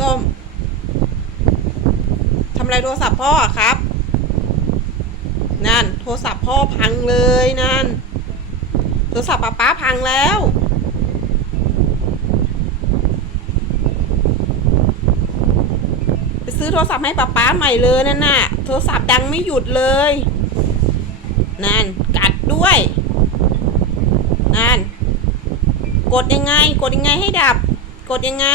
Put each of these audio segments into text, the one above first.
ส้มทำอะไรโทรศัพท์พ่อครับ นั่น โทรศัพท์พ่อพังเลยนั่น โทรศัพท์ป๊าป๊าพังแล้วไปซื้อโทรศัพท์ให้ป๊าป๊าใหม่เลยนั่นน่ะ โทรศัพท์ดังไม่หยุดเลย นั่น กัดด้วย นั่น กดยังไง กดยังไงให้ดับ กดยังไง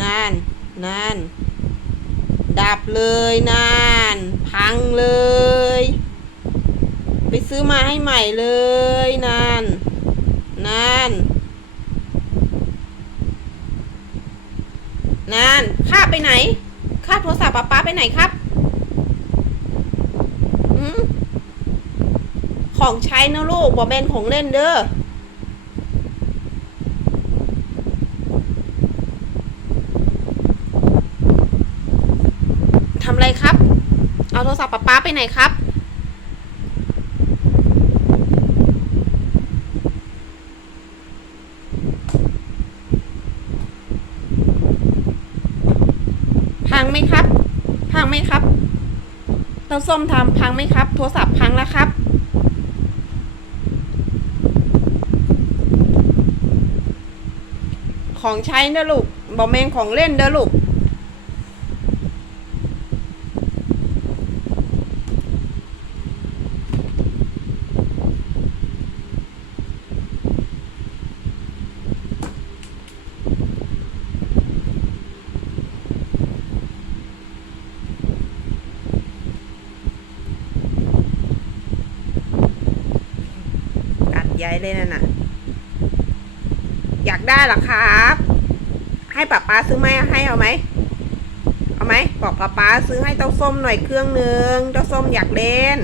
นั่นนั่นดับเลยนั่นพังเลย ไปซื้อมาให้ใหม่เลยนั่นนั่นนั่นค่าไปไหนค่าโทรศัพท์ป๊าป๊าไปไหนครับอของใช้นะลูกบอแมนของเล่นเด้อ ทำอะไรครับ เอาโทรศัพท์ป๊าป๊าไปไหนครับ พังไหมครับ พังไหมครับต้าส้มทำพังไหมครับ โทรศัพท์พังแล้วครับของใช้เด้อลูกบอแมนของเล่นเด้อลูก ใหญ่เลยนั่นน่ะ อยากได้หรอครับ ให้ป้าป้าซื้อไหมให้เอาไหมเอาไหมบอกป้าป้าซื้อให้เต้าส้มหน่อยเครื่องหนึ่งเต้าส้มอยากเล่น